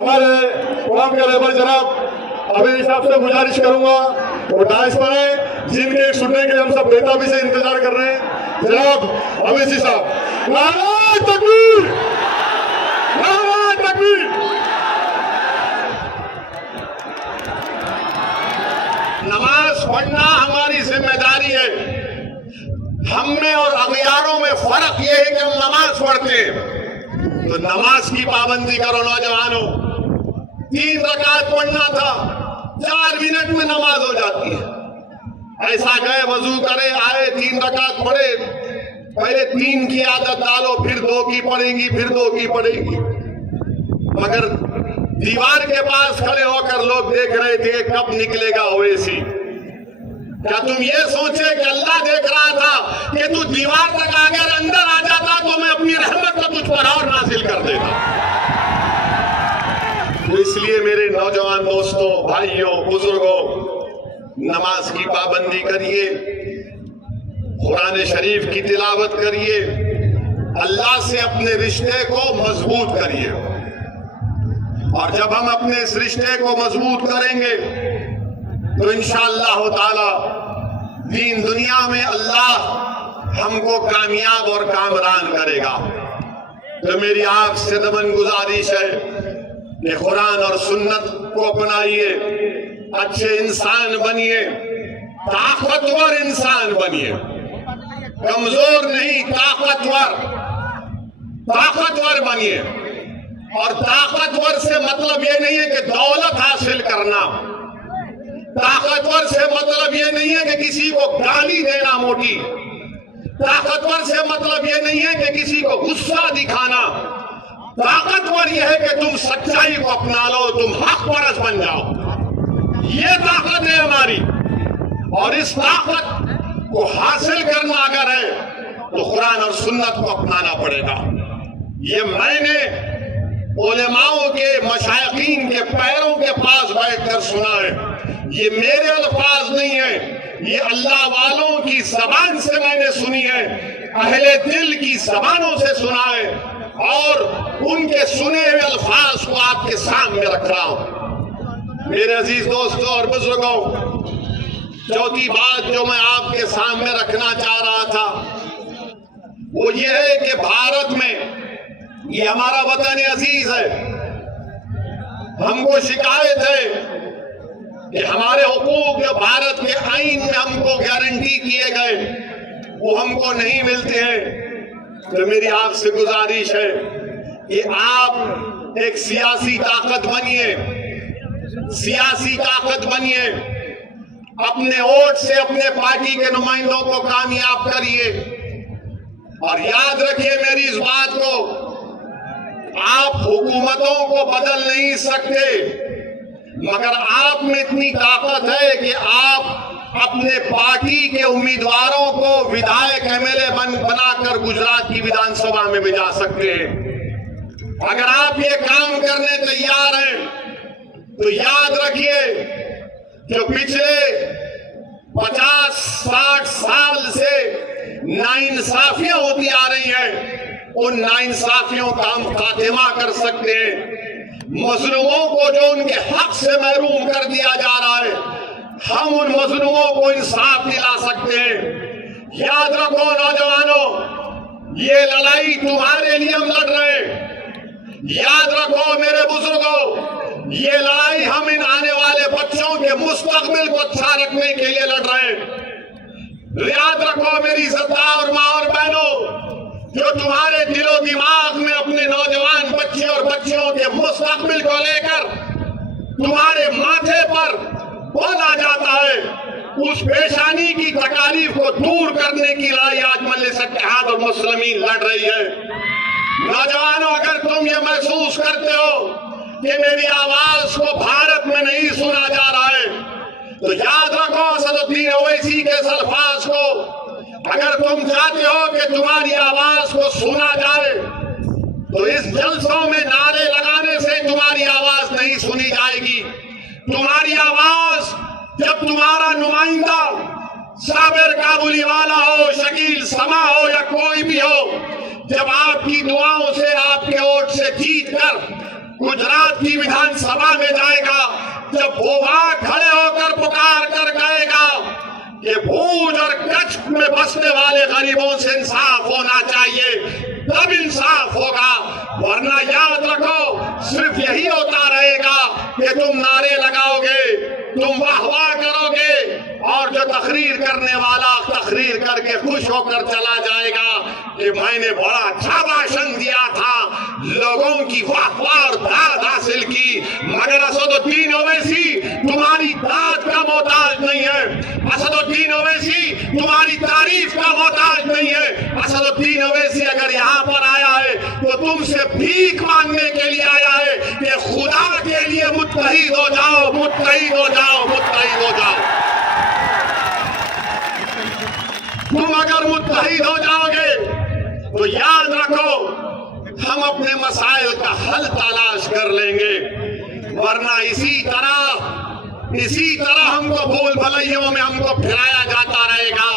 हमारे कौम के रहबर जनाब अभी साहब से गुजारिश करूंगा वो डांस पर है जिनके सुनने के लिए हम सब बेताबी से इंतजार कर रहे हैं। जनाब अभी साहब, नारे तकबीर, नारे तकबीर। नमाज पढ़ना हमारी जिम्मेदारी है। हम में और अगियारों में फर्क यह है कि हम नमाज पढ़ते हैं। तो नमाज की पाबंदी करो नौजवानों। 3 रकात पढ़ना था, 4 मिनट में नमाज हो जाती है। ऐसा गए वजू करे आए 3 रकात पढ़े, पहले 3 की आदत डालो, फिर 2 की पड़ेगी, फिर 2 की पड़ेगी। मगर दीवार के पास खड़े होकर लोग देख रहे थे कब निकलेगा ओवैसी। क्या तुम ये सोचे कि अल्लाह देख रहा था कि तू दीवार तक अगर अंदर आ जाता तो मैं अपनी रहमत को तुझ पर और नाजिल कर देता। तो इसलिए मेरे नौजवान दोस्तों, भाइयों, बुजुर्गों, नमाज की पाबंदी करिए, कुरान शरीफ की तिलावत करिए, अल्लाह से अपने रिश्ते को मजबूत करिए। और जब हम अपने इस रिश्ते को मजबूत करेंगे तो इंशाअल्लाह ताला दीन दुनिया में अल्लाह हमको कामयाब और कामरान करेगा। तो मेरी आपसे दमन गुजारिश है कि कुरान और सुन्नत को अपनाइए, अच्छे इंसान बनिए, ताकतवर इंसान बनिए, कमजोर नहीं ताकतवर बनिए। और ताकतवर से मतलब ये नहीं है कि दौलत हासिल करना, ताकतवर से मतलब ये नहीं है कि किसी को गाली देना मोटी, ताकतवर से मतलब ये नहीं है कि किसी को गुस्सा दिखाना। ताकतवर यह है कि तुम सच्चाई को अपना लो, तुम हक परस बन जाओ। ये ताकत है हमारी। और इस ताकत को हासिल करना अगर है तो कुरान और सुन्नत को अपनाना पड़ेगा। ये मैंने उलेमाओं के, मशाइखीन के पैरों के पास बैठकर सुना है। ये मेरे अल्फाज नहीं है, ये अल्लाह वालों की जबान से मैंने सुनी है, अहले दिल की जबानों से सुना है। और उनके सुने हुए अल्फाज को आपके सामने रख रहा हूं। मेरे अजीज दोस्तों और बुजुर्गों, चौथी बात जो मैं आपके सामने रखना चाह रहा था वो ये है कि भारत में, ये हमारा वतन अजीज है, हमको शिकायत है कि हमारे हुकूक जो भारत के आईन में हमको गारंटी किए गए वो हमको नहीं मिलते हैं। तो मेरी आपसे गुजारिश है कि आप एक सियासी ताकत बनिए, सियासी ताकत बनिए, अपने वोट से अपने पार्टी के नुमाइंदों को कामयाब करिए। और याद रखिए मेरी इस बात को, आप हुकूमतों को बदल नहीं सकते, मगर आप में इतनी ताकत है कि आप अपने पार्टी के उम्मीदवारों को विधायक एमएलए बनाकर गुजरात की विधानसभा में भी जा सकते हैं। अगर आप ये काम करने तैयार हैं तो याद रखिए जो पिछले 50-60 साल से नाइंसाफियां होती आ रही हैं, उन नाइंसाफियों का हम खात्मा कर सकते हैं। मजलूमों को जो उनके हक से महरूम कर दिया जा रहा है, हम उन मजलूमों को इंसाफ दिला सकते हैं। याद रखो नौजवानों, ये लड़ाई तुम्हारे लिए हम लड़ रहे हैं। याद रखो मेरे बुजुर्गों, ये लड़ाई हम इन आने वाले बच्चों के मुस्तकबिल को अच्छा रखने के लिए लड़ रहे हैं। याद रखो मेरी इज्जतदार माँ और बहनों, जो तुम्हारे दिलो दिमाग में अपने नौजवान बच्चे और बच्चियों के मुस्तकबिल को लेकर तुम्हारे माथे पर बोला जाता है, उस पेशानी की तकालीफ को दूर करने की लड़ाई आज मजलिस इत्तेहाद और मुस्लिमीन लड़ रही है। नौजवानों, अगर तुम ये महसूस करते हो कि मेरी आवाज को भारत में नहीं सुना जा रहा है, तो याद रखो असदुद्दीन ओवैसी के अल्फाज को। अगर तुम चाहते हो कि तुम्हारी आवाज को सुना जाए तो इस जलसों में नारे लगाने से तुम्हारी आवाज नहीं सुनी जाएगी। तुम्हारी आवाज जब तुम्हारा नुमाइंदा साबिर काबुली वाला हो, शकील समा हो या कोई भी हो, जब आपकी दुआओं से, आपके वोट से जीत कर गुजरात की विधानसभा में जाएगा, जब वो वहां खड़े होकर पुकार कर कहेगा कि भूज और कच्छ में बसने वाले गरीबों से इंसाफ होना चाहिए, तब इंसाफ होगा। वरना याद रखो, सिर्फ यही होता रहेगा कि तुम नारे लगाओगे, तुम वाह वाह करोगे, और जो तकरीर करने वाला तकरीर करके खुश होकर चला जाएगा कि मैंने बड़ा अच्छा भाषण दिया था, लोगों की वाह वाह और दाद हासिल की। मगर असदुद्दीन ओवैसी तुम्हारी दाद का मोहताज नहीं है, असदुद्दीन ओवैसी तुम्हारी तारीफ का मोहताज नहीं है। असदुद्दीन ओवैसी अगर यहाँ पर आया है तो तुमसे भीख मांगने के लिए आया है कि खुदा के लिए मुत्तहिद हो जाओ, मुत्तहिद हो जाओ, मुत्तहिद हो जाओ। तुम अगर मुत्तहिद हो जाओगे तो याद रखो, हम अपने मसाइल का हल तलाश कर लेंगे। वरना इसी तरह हमको भूल भलैयों में हमको फिराया जाता रहेगा,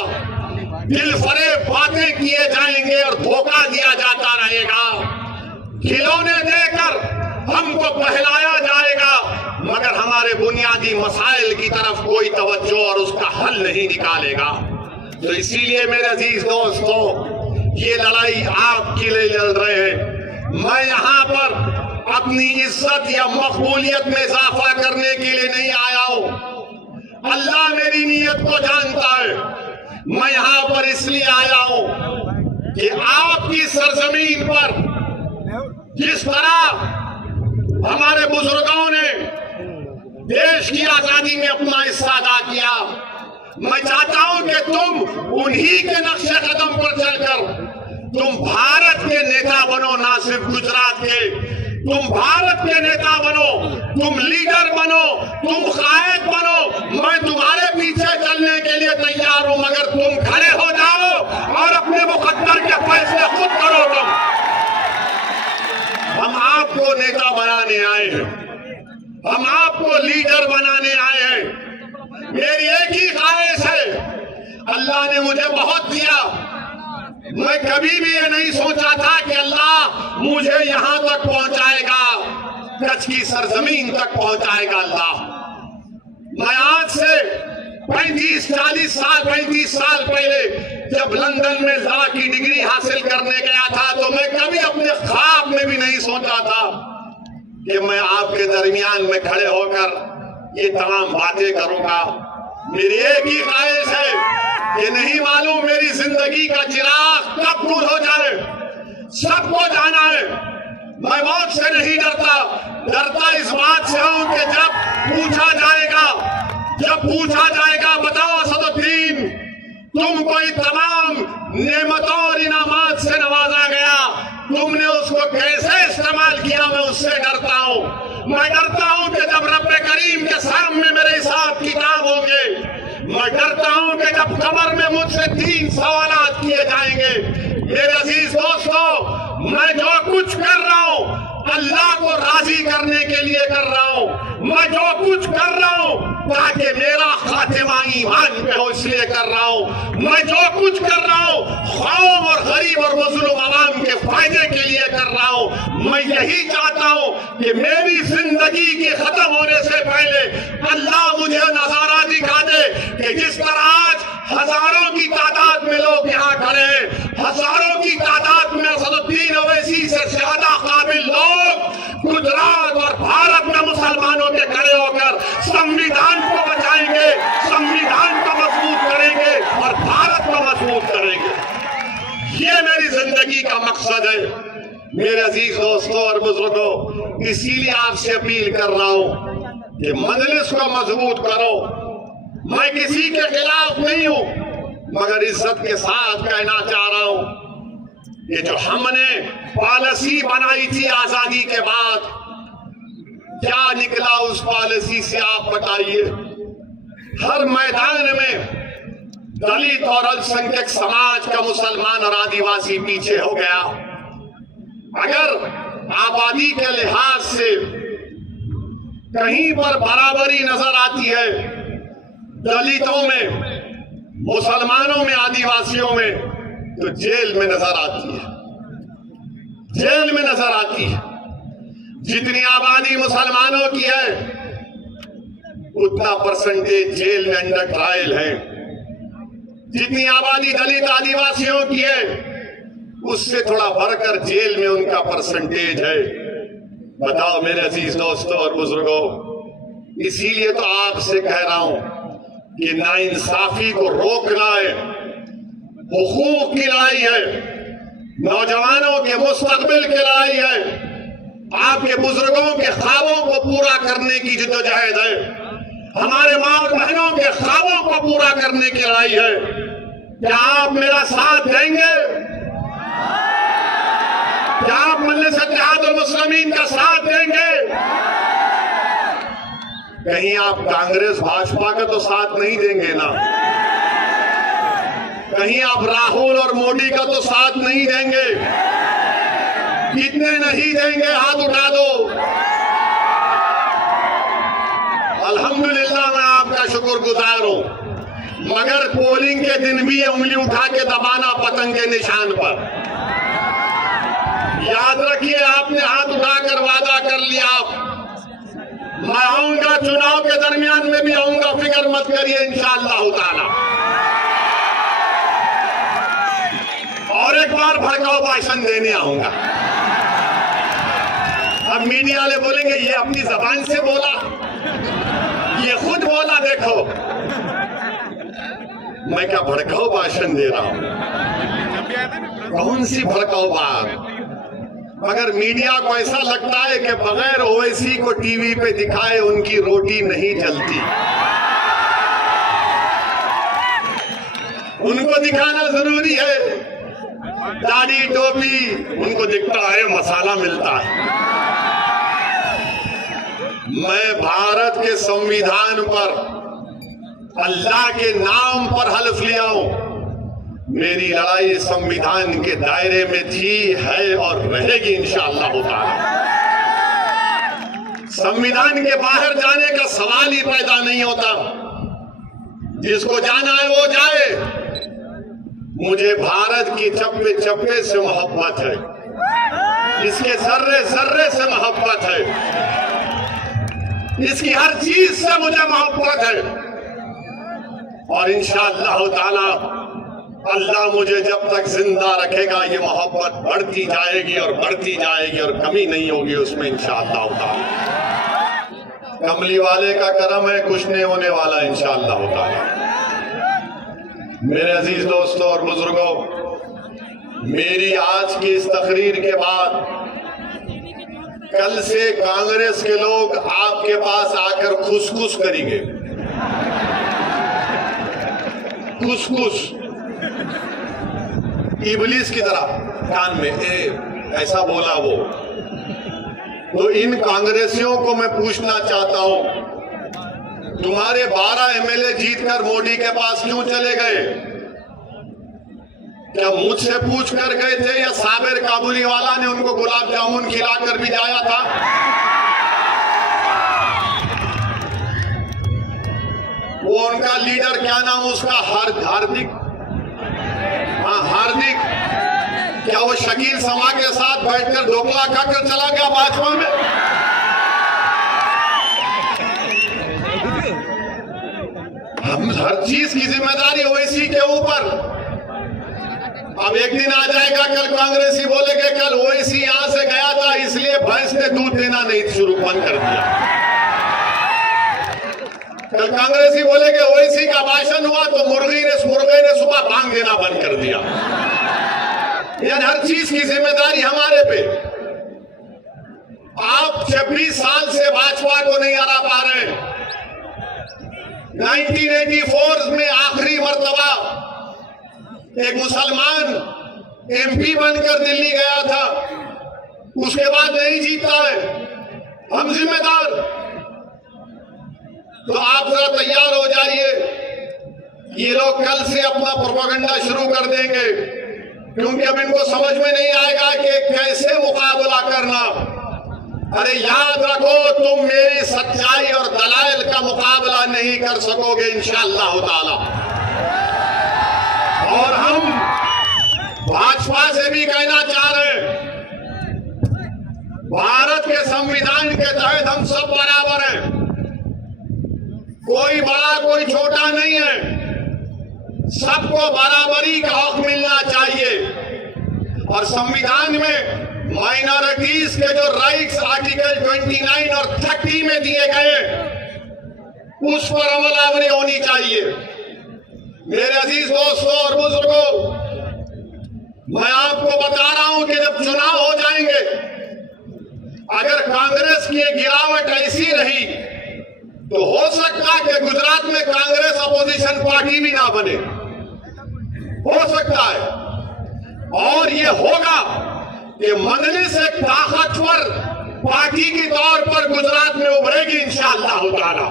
दिल फरेब बातें किए जाएंगे और धोखा दिया जाता रहेगा, खिलौने देकर हमको बहलाया जाएगा, मगर हमारे बुनियादी मसाइल की तरफ कोई तवज्जो और उसका हल नहीं निकालेगा। तो इसीलिए मेरे अजीज दोस्तों, ये लड़ाई आपके लिए लड़ रहे हैं। मैं यहाँ पर अपनी इज्जत या मकबूलियत में इजाफा करने के लिए नहीं आया हूं। अल्लाह मेरी नीयत को जानता है। मैं यहाँ पर इसलिए आया हूं कि आपकी सरजमीन पर जिस तरह हमारे बुजुर्गों ने देश की आजादी में अपना हिस्सा अदा किया, मैं चाहता हूं कि तुम उन्हीं के नक्शे कदम पर चलकर तुम भारत के नेता बनो, ना सिर्फ गुजरात के। तुम भारत के नेता बनो, तुम लीडर बनो, तुम कायद बनो। मैं तुम्हारे पीछे चलने के लिए तैयार हूं, मगर तुम खड़े हो जाओ और अपने मुकद्दर के फैसले खुद करो। तुम, हम आपको नेता बनाने आए हैं, हम आपको लीडर बनाने आए हैं। मेरी एक ही ख्वाहिश है, अल्लाह ने मुझे बहुत दिया। मैं कभी भी ये नहीं सोचा था कि अल्लाह मुझे यहां तक पहुंचाएगा, कच्छ की सरजमीन तक पहुंचाएगा अल्लाह। मैं आज से 35 साल पहले जब लंदन में लॉ की डिग्री हासिल करने गया था, तो मैं कभी अपने ख्वाब में भी नहीं सोचा था कि मैं आपके दरमियान में खड़े होकर ये तमाम बातें करूंगा। मेरी एक ही ख्वाहिश है कि नहीं मालूम मेरी जिंदगी का चिराग कब दूर हो जाए, सबको जाना है। मैं मौत से नहीं डरता इस बात से हूं कि जब पूछा जाएगा बताओ असदुद्दीन, तुमको तमाम नेमतों और इनामात से नवाजा गया, तुमने उसको कैसे इस्तेमाल किया, मैं उससे डरता हूं। मैं डरता हूं कि जब रब्बे करीम के सामने मेरे हिसाब किताब होंगे, मैं डरता हूं कि जब कब्र में मुझसे 3 सवालात किए जाएंगे। मेरे अजीज दोस्तों, मैं जो कुछ कर रहा हूं अल्लाह को राजी करने के लिए कर रहा हूं। मैं जो कुछ कर रहा हूं ताकि मेरा खातिमा ईमान पे हो, इसलिए कर रहा हूं। मैं जो कुछ कर रहा हूं कौम और गरीब और मजलूम आवाम के फायदे के लिए कर रहा हूं। मैं यही चाहता हूं कि मेरी जिंदगी के खत्म होने से पहले अल्लाह मुझे नजारा दिखा दे कि जिस तरह आज हजारों की तादाद में लोग यहाँ खड़े हैं, हजारों की तादाद में असदुद्दीन ओवैसी से ज्यादा काबिल लोग गुजरात और भारत में मुसलमानों के खड़े होकर संविधान को बचाएंगे, संविधान को मजबूत करेंगे और भारत को मजबूत करेंगे। ये मेरी जिंदगी का मकसद है। मेरे अजीज दोस्तों और बुजुर्गों, इसीलिए आपसे अपील कर रहा हूं कि मजलिस को मजबूत करो। मैं किसी के खिलाफ नहीं हूं, मगर इज्जत के साथ कहना चाह रहा हूं कि जो हमने पॉलिसी बनाई थी आजादी के बाद, क्या निकला उस पॉलिसी से आप बताइए। हर मैदान में दलित और अल्पसंख्यक समाज का मुसलमान और आदिवासी पीछे हो गया। अगर आबादी के लिहाज से कहीं पर बराबरी नजर आती है, दलितों में, मुसलमानों में, आदिवासियों में, तो जेल में नजर आती है, जेल में नजर आती है। जितनी आबादी मुसलमानों की है उतना परसेंटेज जेल में अंडर ट्रायल है। जितनी आबादी दलित आदिवासियों की है उससे थोड़ा बढ़कर जेल में उनका परसेंटेज है। बताओ मेरे अजीज दोस्तों और बुजुर्गों, इसीलिए तो आपसे कह रहा हूं कि नाइंसाफी को रोकना है, हुकूक की लड़ाई है, नौजवानों के मुस्तकबिल की लड़ाई है, आपके बुजुर्गों के ख्वाबों को पूरा करने की जिद्दोजहद है, हमारे मां और बहनों के ख्वाबों को पूरा करने की लड़ाई है। क्या आप मेरा साथ देंगे? क्या आप मजलिस इत्तेहादुल मुस्लिमीन का साथ देंगे? कहीं आप कांग्रेस भाजपा का तो साथ नहीं देंगे ना? कहीं आप राहुल और मोदी का तो साथ नहीं देंगे? कितने नहीं देंगे हाथ उठा दो। अल्हम्दुलिल्लाह मैं आपका शुक्रगुजार हूं, मगर पोलिंग के दिन भी ये उंगली उठा के दबाना पतंग के निशान पर। याद रखिए, आपने हाथ उठाकर वादा कर लिया मैं आऊंगा, चुनाव के दरमियान में भी आऊंगा, फिक्र मत करिए इंशाअल्लाह ताला। और एक बार भड़काऊ भाषण देने आऊंगा। अब मीडिया वाले बोलेंगे ये अपनी जबान से बोला, ये खुद बोला, देखो मैं क्या भड़काऊ भाषण दे रहा हूं? कौन सी भड़काऊ बात? मगर मीडिया को ऐसा लगता है कि बगैर ओवैसी को टीवी पे दिखाए उनकी रोटी नहीं चलती। उनको दिखाना जरूरी है, दाढ़ी टोपी उनको दिखता है, मसाला मिलता है। मैं भारत के संविधान पर अल्लाह के नाम पर हल्फ लिया हूं। मेरी लड़ाई संविधान के दायरे में थी, है और रहेगी इंशाअल्लाह ताला। संविधान के बाहर जाने का सवाल ही पैदा नहीं होता। जिसको जाना है वो जाए। मुझे भारत की चप्पे चप्पे से मोहब्बत है, इसके जर्रे जर्रे से मोहब्बत है, इसकी हर चीज से मुझे मोहब्बत है। और इंशाअल्लाह ताला अल्लाह मुझे जब तक जिंदा रखेगा ये मोहब्बत बढ़ती जाएगी और बढ़ती जाएगी और कमी नहीं होगी उसमें इंशाअल्लाह ताला। कमली वाले का करम है, कुछ नहीं होने वाला इंशाअल्लाह ताला। मेरे अजीज दोस्तों और बुजुर्गों, मेरी आज की इस तकरीर के बाद कल से कांग्रेस के लोग आपके पास आकर खुसखुस करेंगे। खुसखुस इबलीस की तरह कान में ऐसा बोला वो। तो इन कांग्रेसियों को मैं पूछना चाहता हूं, तुम्हारे 12 एमएलए जीतकर मोदी के पास क्यों चले गए? क्या मुझसे पूछ कर गए थे या साबिर काबुली वाला ने उनको गुलाब जामुन खिलाकर भी जाया था? वो उनका लीडर क्या नाम उसका, हार्दिक, हाँ हार्दिक, क्या वो शकील समा के साथ बैठकर ढोकला खाकर चला गया भाजपा में? हम हर चीज की जिम्मेदारी ओवैसी के ऊपर। अब एक दिन आ जाएगा कल कांग्रेसी बोलेंगे कल ओवैसी यहां से गया था इसलिए भैंस ने दूध देना नहीं शुरू बंद कर दिया। कल कांग्रेसी बोलेंगे ओवैसी का भाषण हुआ तो मुर्गे ने सुबह भांग देना बंद कर दिया। यानी हर चीज की जिम्मेदारी हमारे पे। आप 26 साल से भाजपा को नहीं हरा पा रहे। 1984 में आखिरी मर्तबा एक मुसलमान एमपी बनकर दिल्ली गया था, उसके बाद नहीं जीता है। हम जिम्मेदार। तो आप जरा तैयार हो जाइए, ये लोग कल से अपना प्रोपेगेंडा शुरू कर देंगे, क्योंकि अब इनको समझ में नहीं आएगा कि कैसे मुकाबला करना। अरे याद रखो, तुम मेरी सच्चाई और दलाइल का मुकाबला नहीं कर सकोगे इंशाअल्लाह ताला। और हम भाजपा से भी कहना चाह रहे हैं, भारत के संविधान के तहत हम सब बराबर हैं, कोई बड़ा कोई छोटा नहीं है, सबको बराबरी का हक मिलना चाहिए। और संविधान में माइनॉरिटीज के जो राइट्स आर्टिकल 29 और 30 में दिए गए उस पर अमलावरी होनी चाहिए। मेरे अजीज दोस्तों और बुजुर्गों, मैं आपको बता रहा हूं कि जब चुनाव हो जाएंगे, अगर कांग्रेस की ये गिरावट ऐसी रही तो हो सकता है कि गुजरात में कांग्रेस अपोजिशन पार्टी भी ना बने, हो सकता है। और ये होगा कि मजलिस एक ताकतवर पार्टी के तौर पर गुजरात में उभरेगी इंशाअल्लाह ताला।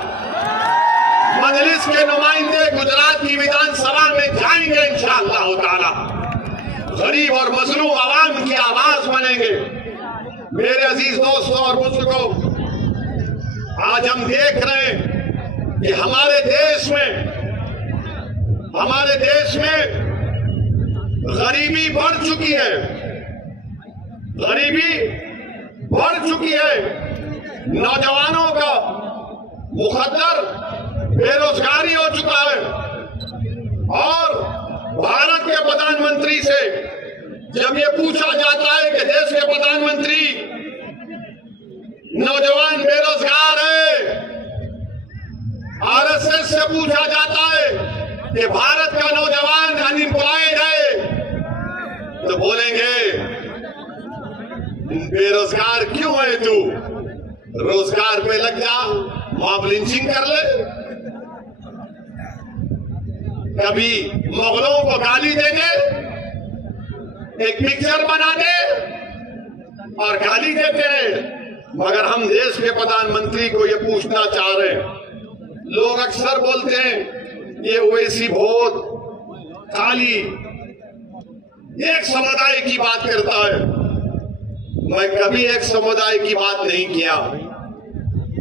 मजलिस के नुमाइंदे गुजरात की विधानसभा में जाएंगे इंशाअल्लाह ताला, गरीब और मजलूम आवाम की आवाज बनेंगे। मेरे अजीज दोस्तों और बुजुर्गों, आज हम देख रहे हैं कि हमारे देश में गरीबी बढ़ चुकी है, गरीबी बढ़ चुकी है। नौजवानों का मुखद्दर बेरोजगारी हो चुका है। और भारत के प्रधानमंत्री से जब ये पूछा जाता है कि देश के प्रधानमंत्री नौजवान बेरोजगार है, आरएसएस से पूछा जाता है कि भारत का नौजवान अनएम्प्लॉयड है, तो बोलेंगे बेरोजगार क्यों है तू, रोजगार पे लग जा, मॉब लिंचिंग कर ले। कभी मुगलों को गाली दे दे, एक पिक्चर बना दे और गाली देते रहे। मगर हम देश के प्रधानमंत्री को ये पूछना चाह रहे हैं। लोग अक्सर बोलते हैं ये ओवैसी बहुत खाली एक समुदाय की बात करता है। मैं कभी एक समुदाय की बात नहीं किया।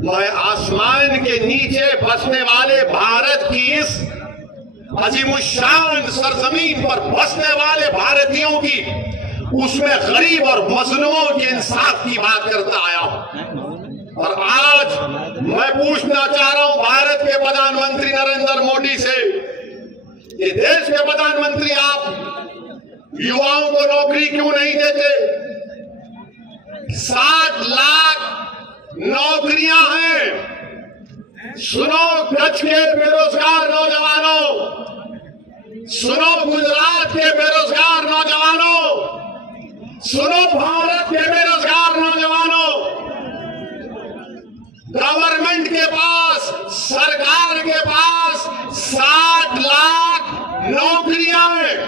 मैं आसमान के नीचे बसने वाले भारत की इस अजीमुशान सरजमीन पर बसने वाले भारतीयों की, उसमें गरीब और मजलूमों के इंसाफ की बात करता आया हूं। और आज मैं पूछना चाह रहा हूं भारत के प्रधानमंत्री नरेंद्र मोदी से, ये देश के प्रधानमंत्री आप युवाओं को नौकरी क्यों नहीं देते? 60 लाख नौकरियां हैं। सुनो कच्छ के बेरोजगार नौजवानों, सुनो गुजरात के बेरोजगार नौजवानों, सुनो भारत के बेरोजगार नौजवानों, गवर्नमेंट के पास, सरकार के पास 60 लाख नौकरियां हैं।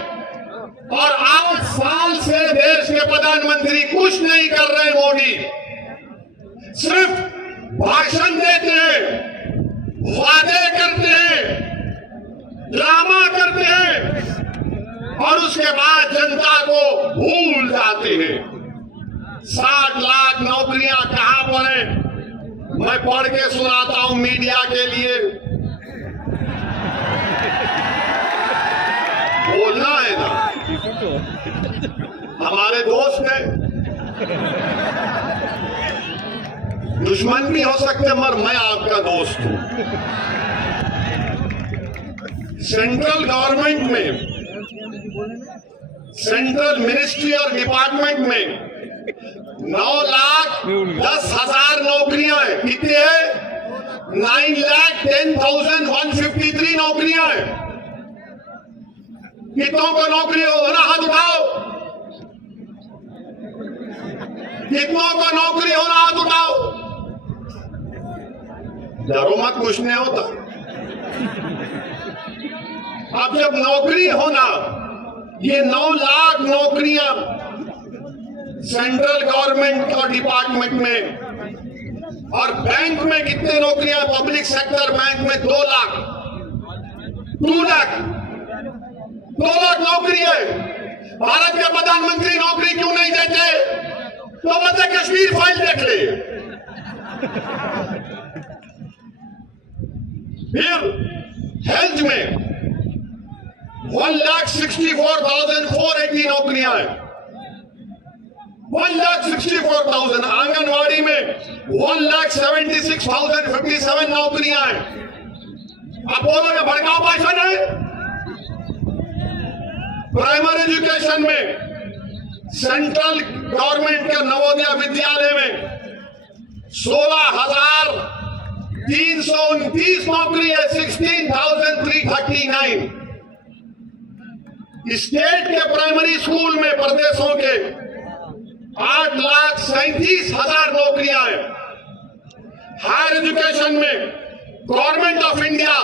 और 8 साल से देश के प्रधानमंत्री कुछ नहीं कर रहे। मोदी सिर्फ भाषण देते हैं, वादे करते हैं, ड्रामा करते हैं और उसके बाद जनता को भूल जाते हैं। 60 लाख नौकरियां कहां पर हैं? मैं पढ़ के सुनाता हूं मीडिया के लिए। बोलना है ना, हमारे दोस्त हैं, दुश्मन भी हो सकते मगर मैं आपका दोस्त हूं। सेंट्रल गवर्नमेंट में, सेंट्रल मिनिस्ट्री और डिपार्टमेंट में 9,10,000 नौकरियां हैं। कितने हैं? 9,10,153 नौकरियां हैं। कितनों को नौकरी हो ना? हाथ उठाओ। कितनों को नौकरी हो ना? हाथ उठाओ। डरो मत, कुछ नहीं होता। अब जब नौकरी होना, ये 9 लाख नौकरियां सेंट्रल गवर्नमेंट और डिपार्टमेंट में, और बैंक में कितने नौकरियां? पब्लिक सेक्टर बैंक में 2 लाख 2 लाख नौकरी है। भारत के प्रधानमंत्री नौकरी क्यों नहीं देते? तो मध्य कश्मीर फाइल देख ले। फिर हेल्थ में 1,64,480 नौकरियां हैं। 1,64,000। आंगनवाड़ी में 1,76,057 नौकरियां हैं। अब बोलोगे भड़काऊ भाषण है। प्राइमरी एजुकेशन में सेंट्रल गवर्नमेंट के नवोदय विद्यालय में 16,329 नौकरी है, 16,339। स्टेट के प्राइमरी स्कूल में प्रदेशों के 8,37,000 नौकरियां हैं। हायर एजुकेशन में गवर्नमेंट ऑफ इंडिया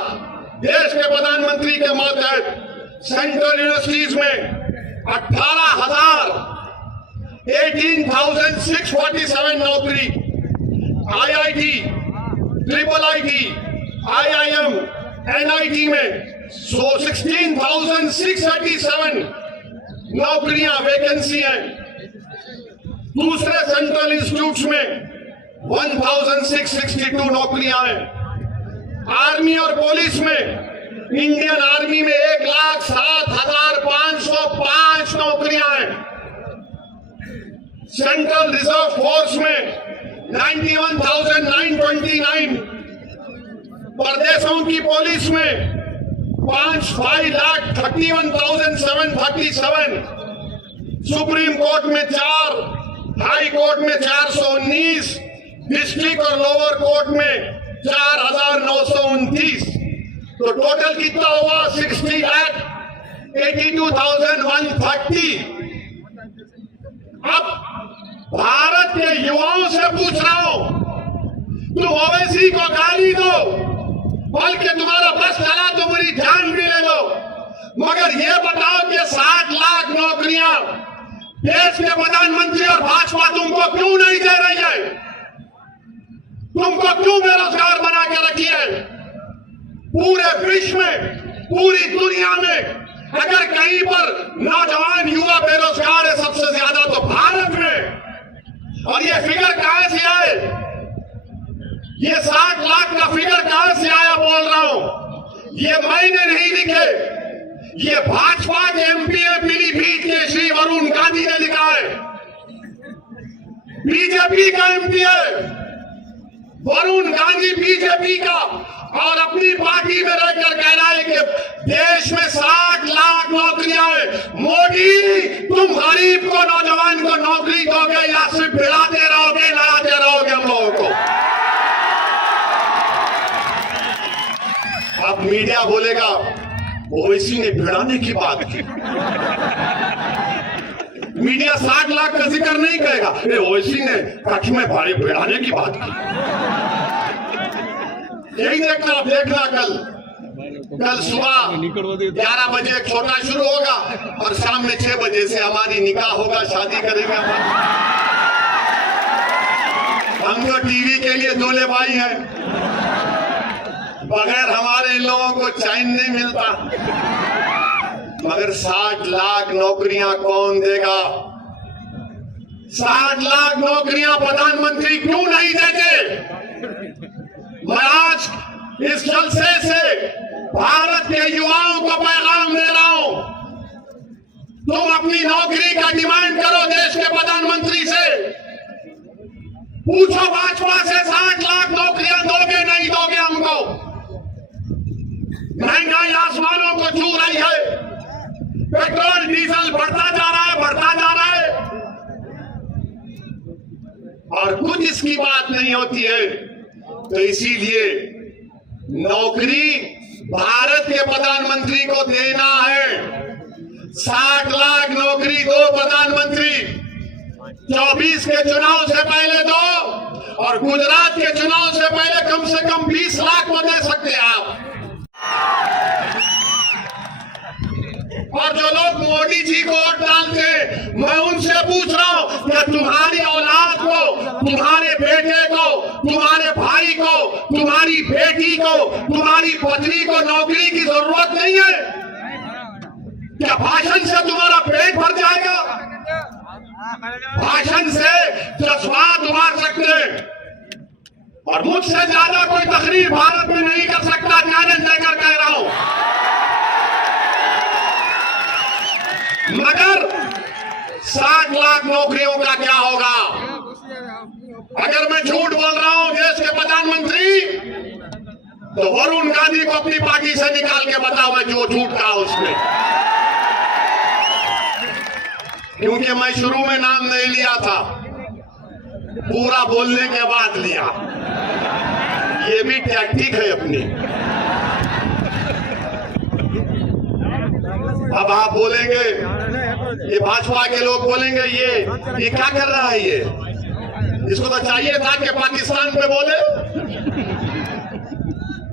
देश के प्रधानमंत्री के मातहत सेंट्रल यूनिवर्सिटीज में 18,647 नौकरी, IIT, triple IT, IIM, NIT में 16,637 नौकरियां वैकेंसी हैं। दूसरे सेंट्रल इंस्टीट्यूट्स में 1,662 नौकरियां हैं। आर्मी और पुलिस में इंडियन आर्मी में 1,07,505 नौकरियां हैं। सेंट्रल रिजर्व फोर्स में 91,929। प्रदेशों की पुलिस में 5,31,737। सुप्रीम कोर्ट में 4, हाई कोर्ट में 419, डिस्ट्रिक्ट और लोअर कोर्ट में 4,929। तो टोटल कितना हुआ? 60,82,130। अब भारत के युवाओं से पूछ रहा हूं, तुम ओवैसी को गाली दो, बल्कि तुम्हारा बस चला तो मेरी जान भी ले लो, मगर ये बताओ कि 60 लाख नौकरियां देश के प्रधानमंत्री और भाजपा तुमको क्यों नहीं दे रही है? तुमको क्यों बेरोजगार बना के रखी है? पूरे विश्व में, पूरी दुनिया में अगर कहीं पर नौजवान युवा बेरोजगार है सबसे ज्यादा तो भारत में। और ये फिगर कहां से आए? ये 60 लाख का फिगर कहां से आया बोल रहा हूं। ये मैंने नहीं लिखे, ये भाजपा के एमपी पीलीभीत के श्री वरुण गांधी ने लिखा है। बीजेपी का एमपी है वरुण गांधी, बीजेपी का, और अपनी पार्टी में रहकर कह रहा है कि देश में 60 लाख नौकरियां हैं। मोदी, तुम गरीब को, नौजवान को नौकरी दोगे या सिर्फ भिड़ाते रहोगे, लड़ाते रहोगे हम लोगों को? अब मीडिया बोलेगा ओवैसी ने भिड़ाने की बात की। मीडिया 60 लाख का जिक्र नहीं करेगा, ओवैसी ने कच्छ में भारी भिड़ाने की बात की। यही देखना कल सुबह 11 बजे छोटा शुरू होगा और शाम में 6 बजे से हमारी निकाह होगा, शादी करेंगे। हम तो टीवी के लिए दूल्हे भाई हैं, बगैर हमारे इन लोगों को चैन नहीं मिलता। मगर 60 लाख नौकरियां कौन देगा? 60 लाख नौकरियां प्रधानमंत्री क्यों नहीं देते? मैं आज इस जलसे से भारत के युवाओं को पैगाम दे रहा हूं, तुम अपनी नौकरी का डिमांड करो देश के प्रधानमंत्री से। पूछो भाजपा से 60 लाख नौकरियां दोगे नहीं दोगे हमको? महंगाई आसमानों को छू रही है, पेट्रोल डीजल बढ़ता जा रहा है, बढ़ता जा रहा है, और कुछ इसकी बात नहीं होती है। तो इसीलिए नौकरी भारत के प्रधानमंत्री को देना है। 60 लाख नौकरी दो प्रधानमंत्री, 24 के चुनाव से पहले दो, और गुजरात के चुनाव से पहले कम से कम 20 लाख को दे सकते हैं आप। और जो लोग मोदी जी को वोट डालते, मैं उनसे पूछ रहा हूं कि तुम्हारी औलाद को, तुम्हारे बेटे को, तुम्हारे भाई को, तुम्हारी बेटी को, तुम्हारी पत्नी को नौकरी की जरूरत नहीं है? क्या भाषण से तुम्हारा पेट भर जाएगा? भाषण से जज्बात उभार सकते हैं, और मुझसे ज्यादा कोई तकरीर भारत में नहीं कर सकता। चैलेंज लेकर कह रहा हूं। मगर 60 लाख नौकरियों का क्या होगा? अगर मैं झूठ बोल रहा हूं देश के प्रधानमंत्री, तो वरुण गांधी को अपनी पार्टी से निकाल के बताओ मैं जो झूठ कहा उसमें। क्योंकि मैं शुरू में नाम नहीं लिया था, पूरा बोलने के बाद लिया। ये भी टैक्टिक है अपनी। अब आप बोलेंगे, ये भाजपा के लोग बोलेंगे ये क्या कर रहा है, ये इसको तो चाहिए था कि पाकिस्तान पे बोले।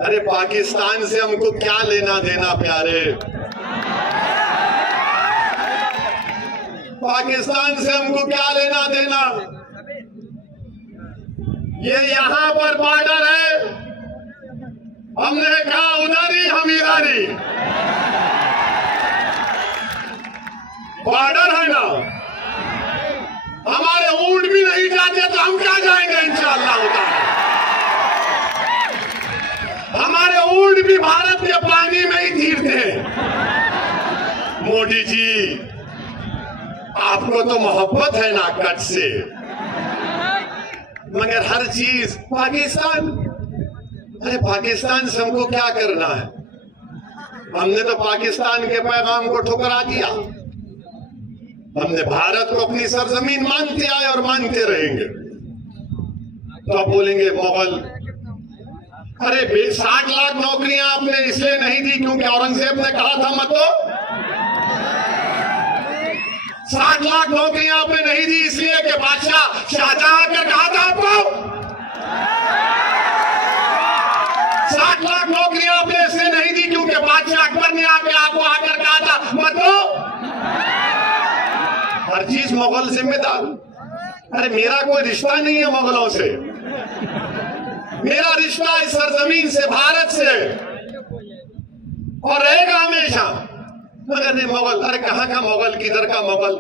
अरे पाकिस्तान से हमको क्या लेना देना प्यारे, पाकिस्तान से हमको क्या लेना देना। ये यहां पर बॉर्डर है, हमने कहा उधर ही हम इधर ही। बॉर्डर है ना, हमारे ऊंट भी नहीं जाते तो हम क्या जाएंगे इंशाअल्लाह होता है। हमारे ऊंट भी भारत के पानी में ही तीरते हैं। मोदी जी आपको तो मोहब्बत है ना कच्छ से, मगर हर चीज पाकिस्तान। अरे पाकिस्तान से हमको क्या करना है, हमने तो पाकिस्तान के पैगाम को ठुकरा दिया। हमने भारत को अपनी सरजमीन मानते आए और मानते रहेंगे। तो आप बोलेंगे मुगल, अरे 60 लाख नौकरियां आपने इसलिए नहीं दी क्योंकि औरंगजेब ने कहा था मत दो। 60 लाख नौकरियां आपने नहीं दी इसलिए कि बादशाह शाहजहां आकर कहा था आपको। 60 लाख नौकरियां आपने इसलिए नहीं दी क्योंकि बादशाह अकबर ने आपको आकर कहा था मत दो। हर चीज मुगल जिम्मेदार। अरे मेरा कोई रिश्ता नहीं है मुगलों से, मेरा रिश्ता इस सरजमीन से, भारत से और रहेगा हमेशा। मगर नहीं मुगल, अरे कहां का मुगल, किधर का मुगल,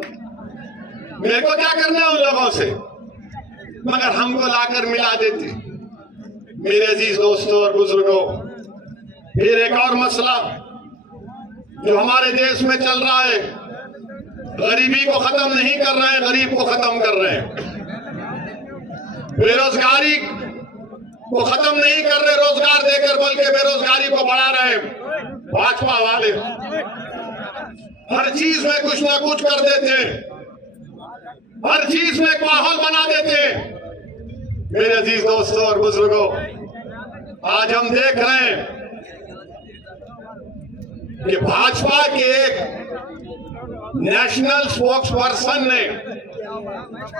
मेरे को क्या करना है उन लोगों से। मगर हमको लाकर मिला देती। मेरे अजीज दोस्तों और बुजुर्गों, फिर एक और मसला जो हमारे देश में चल रहा है, गरीबी को खत्म नहीं कर रहे हैं, गरीब को खत्म कर रहे हैं। बेरोजगारी को खत्म नहीं कर रहे रोजगार देकर, बल्कि बेरोजगारी को बढ़ा रहे हैं भाजपा वाले। हर चीज में कुछ ना कुछ कर देते हैं, हर चीज में एक माहौल बना देते हैं। मेरे अजीज दोस्तों और बुजुर्गों, आज हम देख रहे हैं कि भाजपा के एक नेशनल स्पोक्स पर्सन ने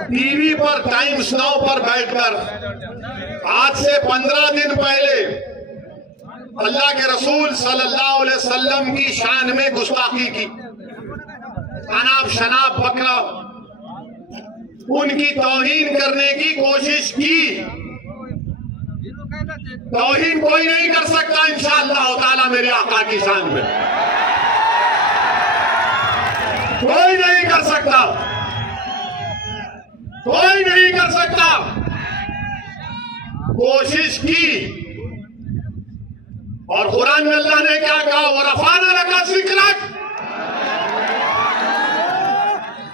टीवी पर टाइम्स नाउ पर बैठकर आज से 15 दिन पहले अल्लाह के रसूल सल्लल्लाहु अलैहि वसल्लम की शान में गुस्ताखी की, अनाप शनाप पकड़ा, उनकी तौहीन करने की कोशिश की। तौहीन कोई नहीं कर सकता इंशाअल्लाह ताला मेरे आका की शान में, कोई नहीं कर सकता, कोई नहीं कर सकता। कोशिश की और कुरान में अल्लाह ने क्या कहा, वो रफाना लका जिक्रक,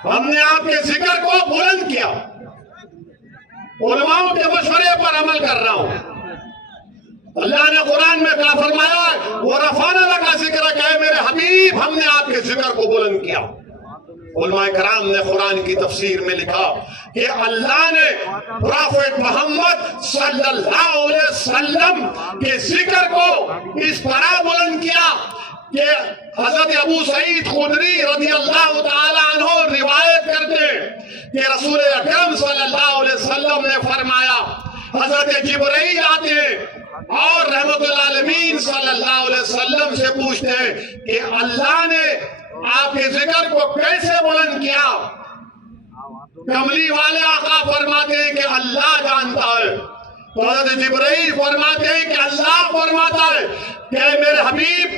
हमने आपके जिक्र को बुलंद किया। उलमाओं के मशवरे पर अमल कर रहा हूं। अल्लाह ने कुरान में क्या फरमाया, वो रफाना लका जिक्र है मेरे हबीब, हमने आपके जिक्र को बुलंद किया। उलमाए कराम ने कुरान की तफसीर में लिखा कि अल्लाह ने प्रॉफेट मोहम्मद सल्लल्लाहु अलैहि वसल्लम के जिक्र को इस तरह बुलंद किया कि हजरत अबू सईद खुदरी रज़ी अल्लाह ताला अन्हु रिवायत करते कि रसूल अकरम सल्लल्लाहु अलैहि वसल्लम ने फरमाया, हजरत जिब्रील आते और रहमतुल आलमीन सल्लल्लाहु अलैहि वसल्लम से पूछते हैं कि अल्लाह ने आपके जिक्र को कैसे बुलंद किया। कमली वाले आका फरमाते हैं कि अल्लाह जानता है। तो हज़रत जिब्रील फरमाते हैं कि अल्लाह फरमाता है कि मेरे हबीब,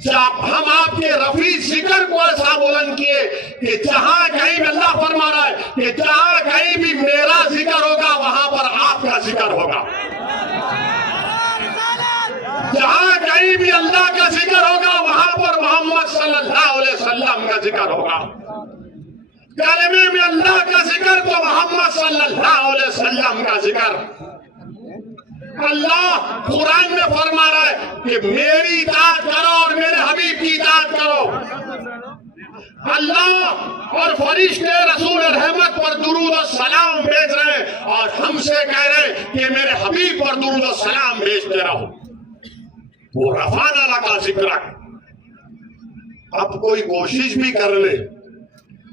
हम आपके रफी जिक्र को ऐसा बुलंद किए कि जहां कहीं भी अल्लाह फरमा रहा है कि जहां कहीं भी मेरा जिक्र होगा वहां पर आपका जिक्र होगा। जहां कहीं भी अल्लाह का जिक्र होगा वहां पर मोहम्मद सल्लल्लाहु अलैहि वसल्लम का जिक्र होगा। कलमे में अल्लाह का जिक्र तो मोहम्मद सल्लल्लाहु अलैहि वसल्लम का जिक्र। अल्लाह कुरान में फरमा रहा है कि मेरी इताअत करो और मेरे हबीब की इताअत करो। अल्लाह और फरिश्ते रसूल रहमत पर दुरूद और सलाम भेज रहे हैं और हमसे कह रहे हैं कि मेरे हबीब पर दुरूद और सलाम भेजते रहो। वो रफाना का जिक्र। अब कोई कोशिश भी कर ले,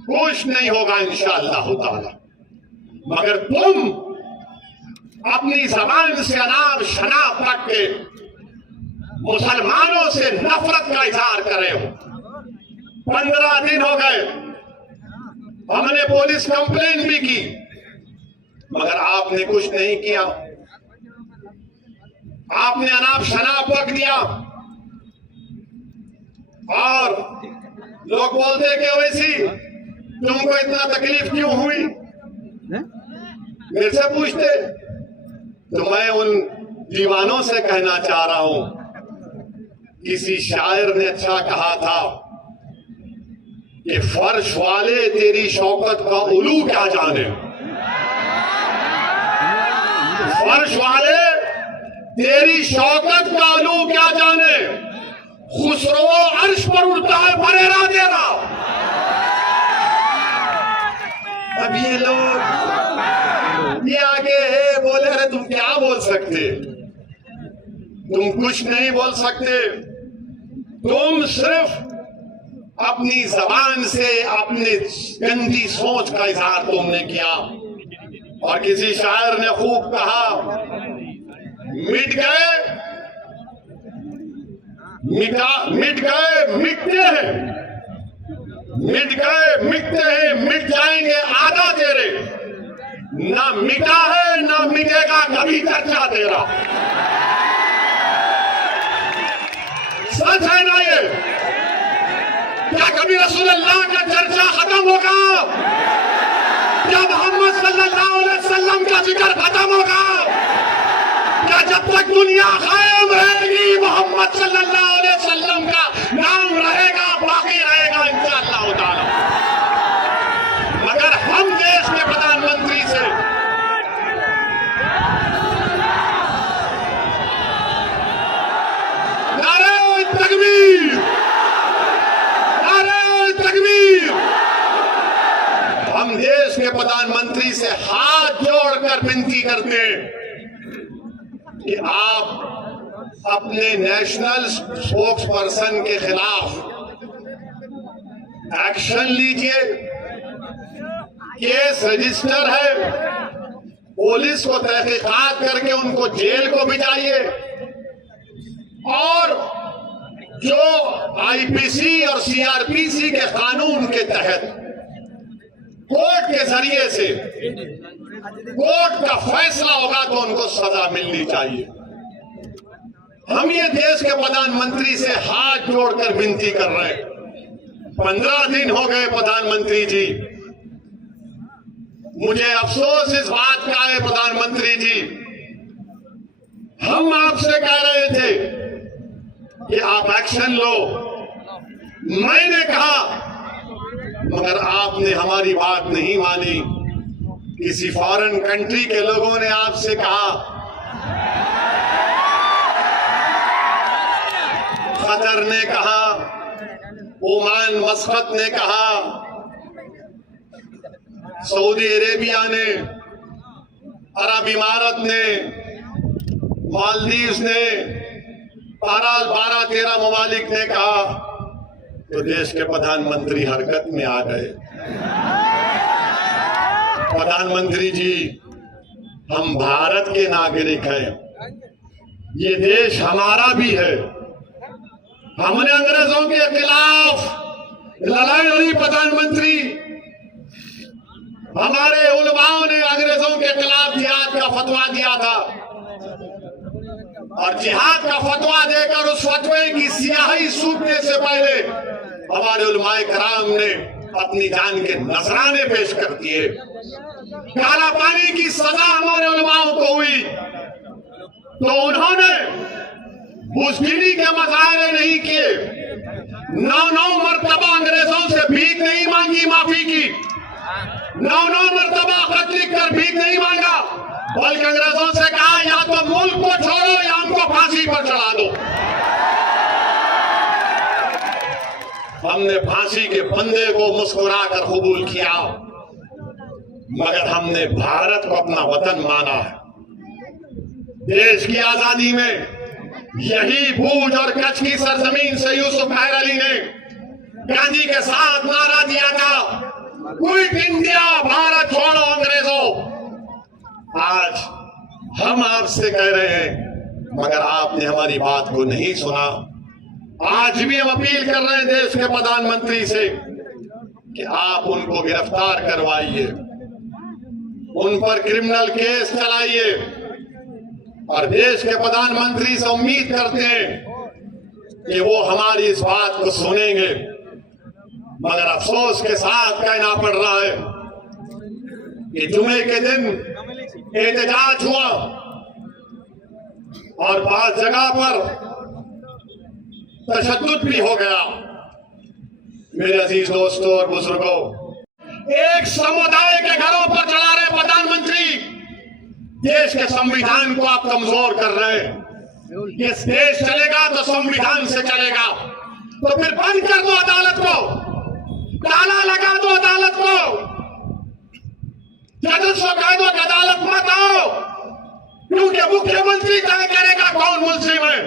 कुछ नहीं होगा इंशाअल्लाह ताला। मगर तुम अपनी जबान से अनाप शनाप रख के मुसलमानों से नफरत का इजहार करे हो। 15 दिन हो गए, हमने पुलिस कंप्लेन भी की, मगर आपने कुछ नहीं किया। आपने अनाप शनाप रख दिया और लोग बोलते कि वैसी तुमको इतना तकलीफ क्यों हुई, मेरे से पूछते। तो मैं उन दीवानों से कहना चाह रहा हूं, किसी शायर ने अच्छा कहा था कि फर्श वाले तेरी शौकत का उलू क्या जाने। फर्श वाले तेरी शौकत का उलू क्या जाने, खुसरो अर्श पर उड़ता है फरेरा तेरा। अब ये लोग ये आगे है, बोले अरे तुम क्या बोल सकते, तुम कुछ नहीं बोल सकते। तुम सिर्फ अपनी जबान से अपनी गंदी सोच का इजहार तुमने किया। और किसी शायर ने खूब कहा, मिट गए मिटते हैं, मिट गए मिटते हैं, मिट जाएंगे आधा तेरे। ना मिटा है ना मिटेगा कभी चर्चा तेरा। सच है ना ये? क्या कभी रसूलुल्लाह का चर्चा खत्म होगा? क्या मोहम्मद सल्लल्लाहु अलैहि वसल्लम का जिक्र खत्म होगा? क्या जब तक दुनिया कायम रहेगी मोहम्मद सल्लल्लाहु अलैहि वसल्लम का नाम रहेगा, बाकी रहेगा इंशाअल्लाह ताला। मगर हम देश के प्रधानमंत्री से नारे तकबीर, नारे तकबीर। हम देश के प्रधानमंत्री से हाथ जोड़कर विनती करते हैं कि आप अपने नेशनल स्पोक्स पर्सन के खिलाफ एक्शन लीजिए। केस रजिस्टर है, पुलिस को तहकीकात करके उनको जेल को भिजाइए और जो आईपीसी और सीआरपीसी के कानून के तहत कोर्ट के जरिए से कोर्ट का फैसला होगा तो उनको सजा मिलनी चाहिए। हम ये देश के प्रधानमंत्री से हाथ जोड़कर विनती कर रहे हैं। 15 दिन हो गए प्रधानमंत्री जी, मुझे अफसोस इस बात का है प्रधानमंत्री जी, हम आपसे कह रहे थे कि आप एक्शन लो, मैंने कहा, मगर आपने हमारी बात नहीं मानी। किसी फॉरेन कंट्री के लोगों ने आपसे कहा, कतर ने कहा, ओमान मस्कत ने कहा, सऊदी अरेबिया ने, अरब इमारत ने, मालदीव्स ने, 12-13 ममालिक ने कहा, तो देश के प्रधानमंत्री हरकत में आ गए। प्रधानमंत्री जी, हम भारत के नागरिक हैं, ये देश हमारा भी है। हमने अंग्रेजों के खिलाफ लड़ाई लड़ी प्रधानमंत्री, हमारे उलमाओं ने अंग्रेजों के खिलाफ जिहाद का फतवा दिया था और जिहाद का फतवा देकर उस फतवे की स्याही सूखने से पहले हमारे उलमाए कराम ने अपनी जान के नजराने पेश कर दिए। काला पानी की सजा हमारे उलमाओं को हुई तो उन्होंने बुजदिली के मजाहरे नहीं किए, 9 मरतबा अंग्रेजों से भीख नहीं मांगी, माफी की, 9 मरतबा खत लिख कर भीख नहीं मांगा। बल्कि अंग्रेजों से कहा या तो मुल्क को छोड़ो या हमको फांसी पर चढ़ा दो। हमने फांसी के फंदे को मुस्कुराकर कबूल किया, मगर हमने भारत को अपना वतन माना है। देश की आजादी में यही भूज और कच्छ की सरजमीन से यूसुफ खैर अली ने गांधी के साथ नारा दिया था, क्विट इंडिया, भारत छोड़ो अंग्रेजों। आज हम आपसे कह रहे हैं, मगर आपने हमारी बात को नहीं सुना। आज भी हम अपील कर रहे हैं देश के प्रधानमंत्री से कि आप उनको गिरफ्तार करवाइए, उन पर क्रिमिनल केस चलाइए, और देश के प्रधानमंत्री से उम्मीद करते हैं कि वो हमारी इस बात को सुनेंगे। मगर अफसोस के साथ कहना पड़ रहा है कि जुमे के दिन एहतजाज हुआ और बात जगह पर तशद्दुद भी हो गया। मेरे अजीज दोस्तों और बुजुर्गों, एक समुदाय के घरों पर चला रहे प्रधानमंत्री देश के संविधान को आप कमजोर कर रहे हैं। ये देश चलेगा तो संविधान से चलेगा, तो फिर बंद कर दो अदालत को, ताला लगा दो अदालत को, जजेस को कह दो कि अदालत मत आओ, क्योंकि मुख्यमंत्री तय करेगा कौन मुल्जिम है।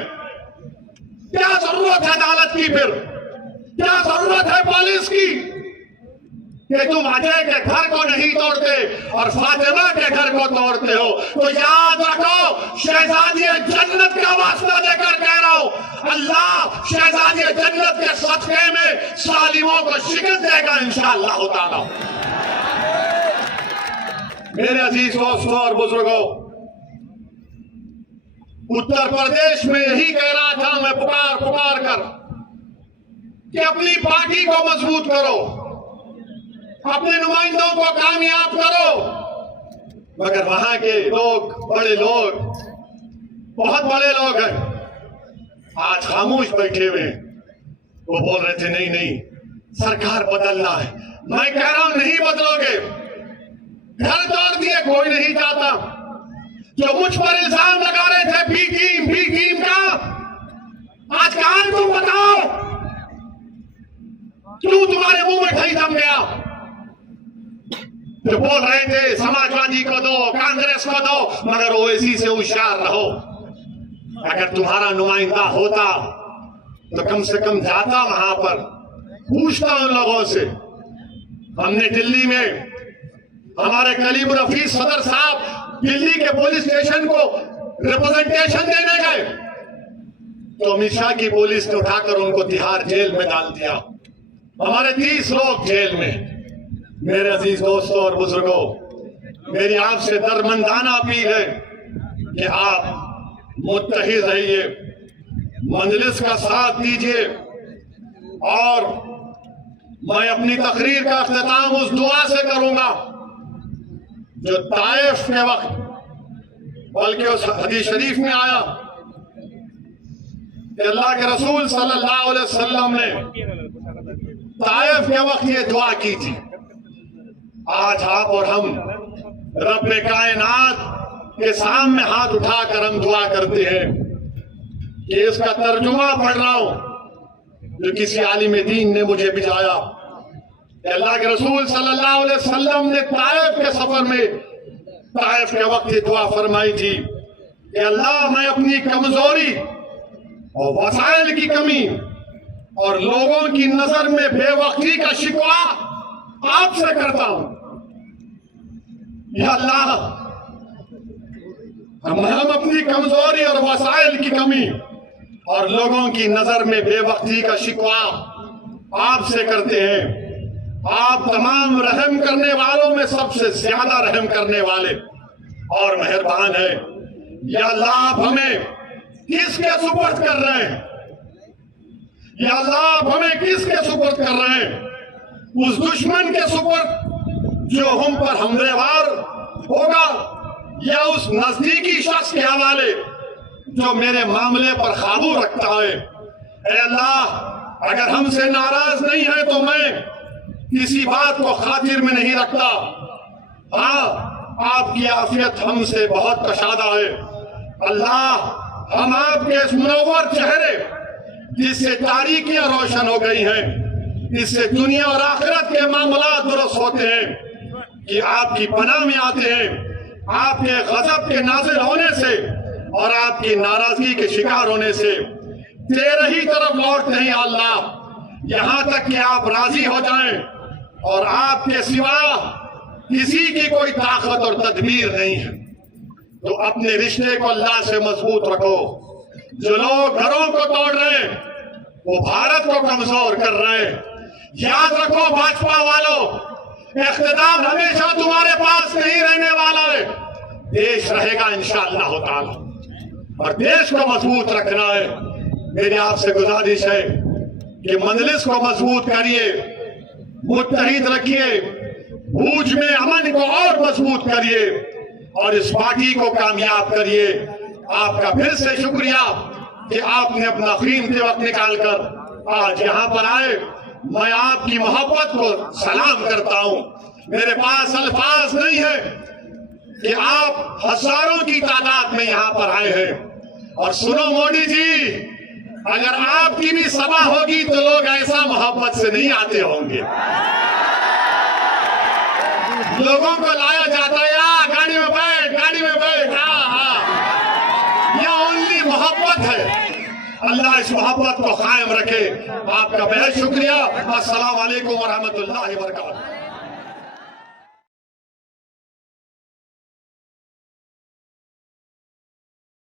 क्या जरूरत है अदालत की? फिर क्या जरूरत है पुलिस की कि तुम अजय के घर को नहीं तोड़ते और फातिमा के घर को तोड़ते हो? तो याद रखो, शहजादी जन्नत का वास्ता देकर कह रहा हूं, अल्लाह शहजादी जन्नत के सदक़े में सालिमों को शिकस्त देगा इंशाअल्लाह ताला। मेरे अजीज दोस्तों और बुजुर्गों, उत्तर प्रदेश में यही कह रहा था मैं पुकार कर कि अपनी पार्टी को मजबूत करो, अपने नुमाइंदों को कामयाब करो। मगर वहां के लोग, बड़े लोग, बहुत बड़े लोग हैं, आज खामोश बैठे हुए। वो बोल रहे थे नहीं सरकार बदलना है। मैं कह रहा हूं नहीं बदलोगे, घर तोड़ दिए, कोई नहीं चाहता। जो मुझ पर इल्जाम लगा रहे थे भीम का, आज कहां तुम बताओ, क्यों तुम्हारे मुंह में दही जम गया? जो बोल रहे थे समाजवादी को दो, कांग्रेस को दो, मगर ओवैसी से होशियार रहो। अगर तुम्हारा नुमाइंदा होता तो कम से कम जाता वहां पर, पूछता उन लोगों से। हमने दिल्ली में हमारे कलीम रफी सदर साहब दिल्ली के पुलिस स्टेशन को रिप्रेजेंटेशन देने गए, तो अमित शाह की पुलिस ने उठाकर उनको तिहाड़ जेल में डाल दिया। हमारे 30 लोग जेल में। मेरे अजीज दोस्तों और बुजुर्गों, मेरी आपसे दरमंदाना अपील है कि आप मुत्तहिद रहिए, मजलिस का साथ दीजिए। और मैं अपनी तकरीर का अख्तिताम उस दुआ से करूंगा जो ताइफ के वक्त, बल्कि उस हदीस शरीफ में आया कि अल्लाह के रसूल सल्लल्लाहु अलैहि वसल्लम ने ताइफ के वक्त ये दुआ की थी। आज आप और हम रब्बे कायनात के सामने हाथ उठाकर हम दुआ करते हैं कि इसका तर्जुमा पढ़ रहा हूं जो किसी आलिम दीन ने मुझे भिजाया। अल्लाह के रसूल सल्लल्लाहु अलैहि वसल्लम ने ताइफ के सफर में, ताइफ के वक्त ये दुआ फरमाई थी कि अल्लाह, मैं अपनी कमजोरी और वसाइल की कमी और लोगों की नजर में बेवक्ती का शिकवा आपसे करता हूं। या अल्लाह, हम अपनी कमजोरी और वसाइल की कमी और लोगों की नजर में बेवक्ती का शिकवा आपसे करते हैं। आप तमाम रहम करने वालों में सबसे ज्यादा रहम करने वाले और मेहरबान है। या अल्लाह, आप हमें किसके सुपुर्द कर रहे हैं? या अल्लाह, आप हमें किसके सुपुर्द कर रहे हैं? उस दुश्मन के सुपुर्द जो हम पर हमलेवार होगा, या उस नजदीकी शख्स के हवाले जो मेरे मामले पर काबू रखता है? ऐ अल्लाह, अगर हमसे नाराज नहीं है तो मैं किसी बात को खातिर में नहीं रखता। हाँ, आपकी आफियत हमसे बहुत कशादा है। अल्लाह, हम आपके इस मुनव्वर चेहरे जिससे तारीकियां रोशन हो गई हैं, इससे दुनिया और आखिरत के मामलात दुरुस्त होते हैं, कि आपकी पनाह में आते हैं। आपके गजब के नाजिल होने से और आपकी नाराजगी के शिकार होने से तेरे ही तरफ लौटते हैं अल्लाह, यहाँ तक कि आप राजी हो जाएं और आपके सिवा किसी की कोई ताकत और तदबीर नहीं है। तो अपने रिश्ते को अल्लाह से मजबूत रखो। जो लोग घरों को तोड़ रहे हैं वो भारत को कमजोर कर रहे हैं। याद रखो भाजपा वालों, इख्तिदार हमेशा तुम्हारे पास नहीं रहने वाला है, देश रहेगा इंशाअल्लाह ताला, और देश को मजबूत रखना है। मेरी आपसे गुजारिश है कि मजलिस को मजबूत करिए, मुत्तहिद रखिए, भूज में अमन को और मजबूत करिए और इस पार्टी को कामयाब करिए। आपका फिर से शुक्रिया कि आपने अपना कीमती वक्त निकालकर आज यहाँ पर आए। मैं आपकी मोहब्बत को सलाम करता हूँ। मेरे पास अल्फाज नहीं है कि आप हजारों की तादाद में यहाँ पर आए हैं। और सुनो मोदी जी, अगर आपकी भी सभा होगी तो लोग ऐसा मोहब्बत से नहीं आते होंगे। लोगों को लाया जाता है, गाड़ी में बैठ, गाड़ी में बैठ, यह ओनली मोहब्बत है। अल्लाह इस मोहब्बत को कायम रखे। आपका बेहद शुक्रिया। अस्सलाम वालेकुम व रहमतुल्लाहि व बरकातहू।